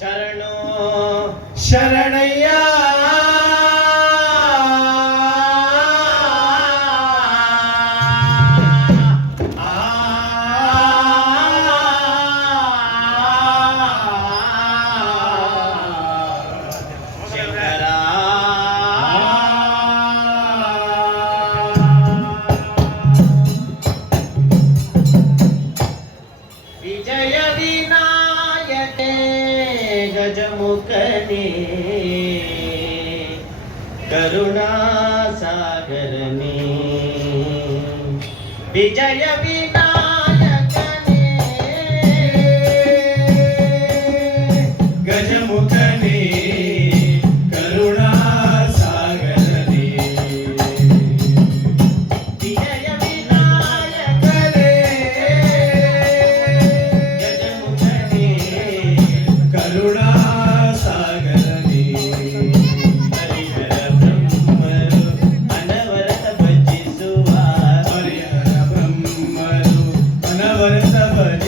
ശരണോ ശരണയ്യ. വിജയദിന కనే కరుణాసాగరని విజయ విజయ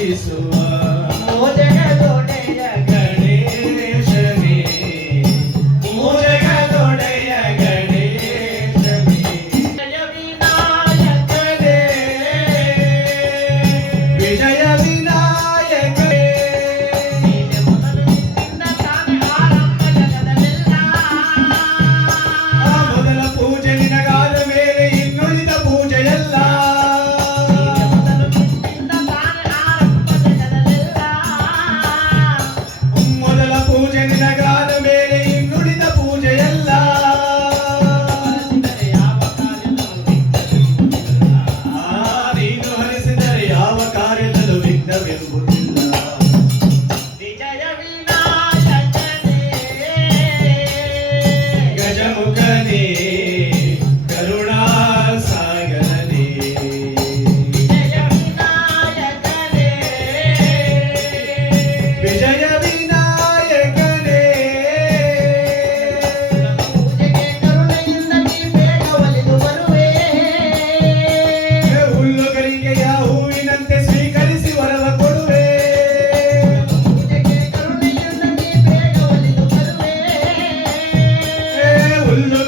isso. Jamie Nagel. சொல்லும்